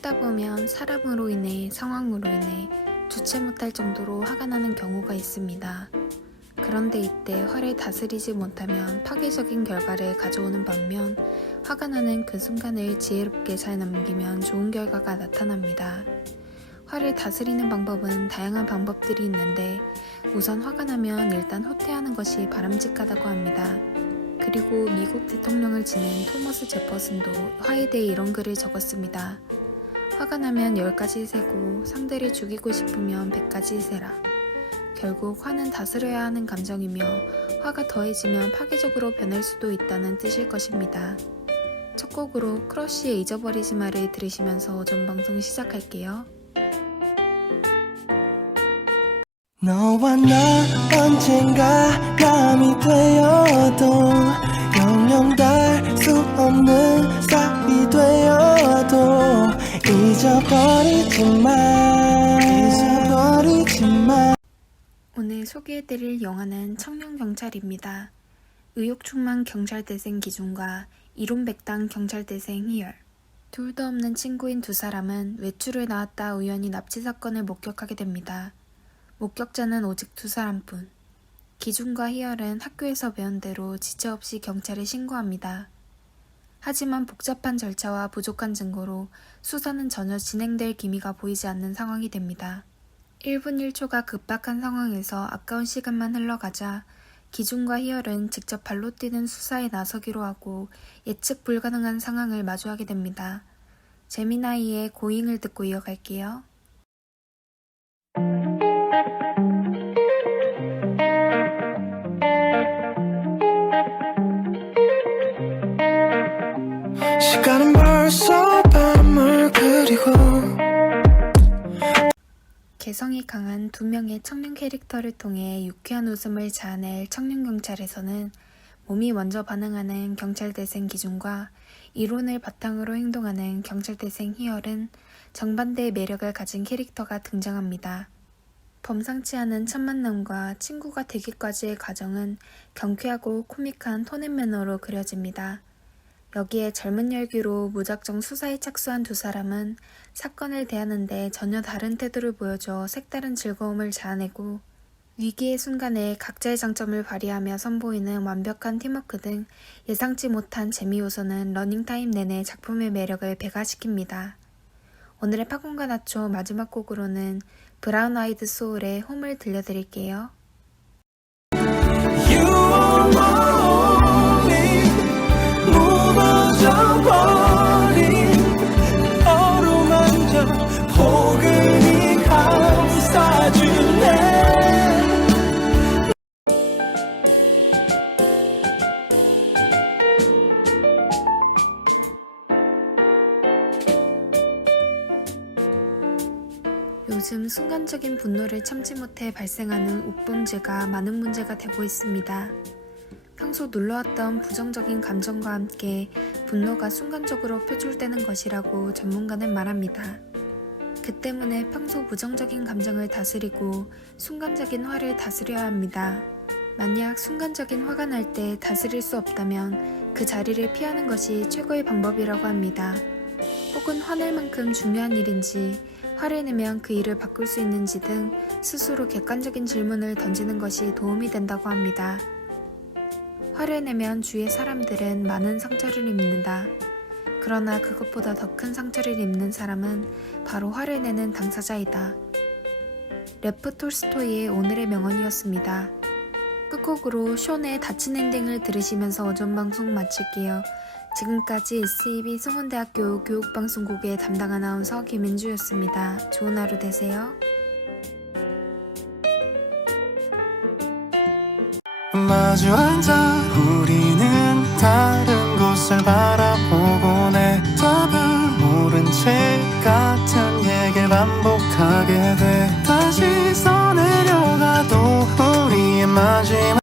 살다 보면 사람으로 인해, 상황으로 인해 주체 못할 정도로 화가 나는 경우가 있습니다. 그런데 이때 화를 다스리지 못하면 파괴적인 결과를 가져오는 반면 화가 나는 그 순간을 지혜롭게 잘 넘기면 좋은 결과가 나타납니다. 화를 다스리는 방법은 다양한 방법들이 있는데 우선 화가 나면 일단 후퇴하는 것이 바람직하다고 합니다. 그리고 미국 대통령을 지낸 토머스 제퍼슨도 화에 대해 이런 글을 적었습니다. 화가 나면 10가지 세고 상대를 죽이고 싶으면 100가지 세라. 결국 화는 다스려야 하는 감정이며 화가 더해지면 파괴적으로 변할 수도 있다는 뜻일 것입니다. 첫 곡으로 크러쉬의 잊어버리지 마를 들으시면서 전 방송 시작할게요. 너와 나 언젠가 남이 되어도 영영 닿을 수 없는 사이 되어도 잊어버리지 마. 오늘 소개해드릴 영화는 청년경찰입니다. 의욕충만 경찰대생 기준과 이론백당 경찰대생 희열. 둘도 없는 친구인 두 사람은 외출을 나왔다 우연히 납치 사건을 목격하게 됩니다. 목격자는 오직 두 사람뿐. 기준과 희열은 학교에서 배운 대로 지체 없이 경찰에 신고합니다. 하지만 복잡한 절차와 부족한 증거로 수사는 전혀 진행될 기미가 보이지 않는 상황이 됩니다. 1분 1초가 급박한 상황에서 아까운 시간만 흘러가자 기준과 희열은 직접 발로 뛰는 수사에 나서기로 하고 예측 불가능한 상황을 마주하게 됩니다. 제미나이의 고잉을 듣고 이어갈게요. 시간은 벌써 밤을 그리고 개성이 강한 두 명의 청년 캐릭터를 통해 유쾌한 웃음을 자아낼 청년경찰에서는 몸이 먼저 반응하는 경찰대생 기준과 이론을 바탕으로 행동하는 경찰대생 희열은 정반대의 매력을 가진 캐릭터가 등장합니다. 범상치 않은 첫 만남과 친구가 되기까지의 과정은 경쾌하고 코믹한 톤앤매너로 그려집니다. 여기에 젊은 열기로 무작정 수사에 착수한 두 사람은 사건을 대하는데 전혀 다른 태도를 보여줘 색다른 즐거움을 자아내고 위기의 순간에 각자의 장점을 발휘하며 선보이는 완벽한 팀워크 등 예상치 못한 재미 요소는 러닝타임 내내 작품의 매력을 배가시킵니다. 오늘의 팝콘과 나초 마지막 곡으로는 브라운 아이드 소울의 홈을 들려드릴게요. 어루만져 포근히 감싸주네. 요즘 순간적인 분노를 참지 못해 발생하는 욱범죄가 많은 문제가 되고 있습니다. 평소 눌러왔던 부정적인 감정과 함께 분노가 순간적으로 표출되는 것이라고 전문가는 말합니다. 그 때문에 평소 부정적인 감정을 다스리고 순간적인 화를 다스려야 합니다. 만약 순간적인 화가 날 때 다스릴 수 없다면 그 자리를 피하는 것이 최고의 방법이라고 합니다. 혹은 화낼 만큼 중요한 일인지, 화를 내면 그 일을 바꿀 수 있는지 등 스스로 객관적인 질문을 던지는 것이 도움이 된다고 합니다. 화를 내면 주위의 사람들은 많은 상처를 입는다. 그러나 그것보다 더 큰 상처를 입는 사람은 바로 화를 내는 당사자이다. 레프 톨스토이의 오늘의 명언이었습니다. 끝곡으로 션의 닫힌 엔딩을 들으시면서 오전 방송 마칠게요. 지금까지 SEB 성원대학교 교육방송국의 담당 아나운서 김은주였습니다. 좋은 하루 되세요. 마주 앉아 우리는 다른 곳을 바라보곤 해. 답을 모른 채 같은 얘기를 반복하게 돼. 다시 써내려가도 우리의 마지막